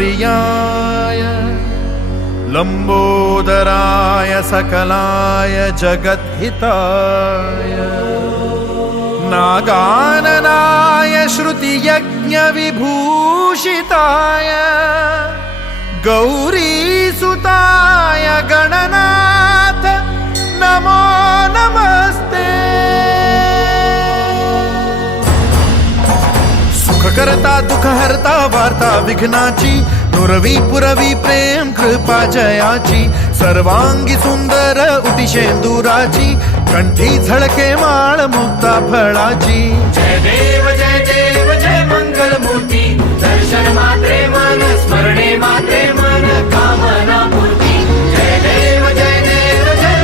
प्रियाय लंबोदराय सकलाय जगद्हिताय नागाननाय श्रुतियज्ञविभूषिताय गौरीसुताय गणनाथ नमो नमस्ते। सुखकर्ता दुःखहर्ता वार्ता विघ्नाची नुरवी पुरवी प्रेम कृपा जयाची सर्वांगी सुंदर उटिशेंदुराची कंठी झळके माळ मुक्ता फळाची। जय देव जय देव जय मंगलमूर्ती दर्शन मात्रे मन स्मरणे मात्रे मन कामना पूर्ती। जय देव जय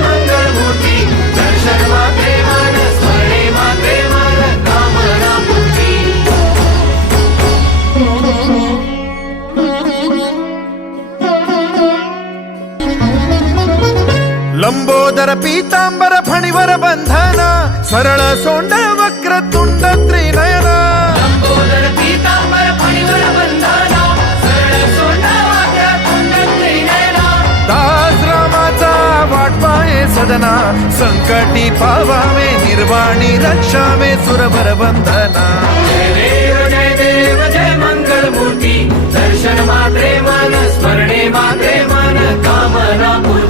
मंगलमूर्ती दर्शन मात्रे मन स्मरणे मात्रे मन कामना पूर्ती। लंबोदर पीतांबर फणीवर बंधना सरळ सोंड वक्रतुंड त्रिनयना लंबोदर पीतांबर फणीवर बंधना सरळ सोंड वक्रतुंड त्रिनयना दास रामाचा वाटपाये सदना संकटी पावावे निर्वाणी रक्षावे सुरभर बंधना। जय देव जय मंगलमूर्ती दर्शन मात्रे मन स्मरणे मात्रे मन कामना पूर्ती।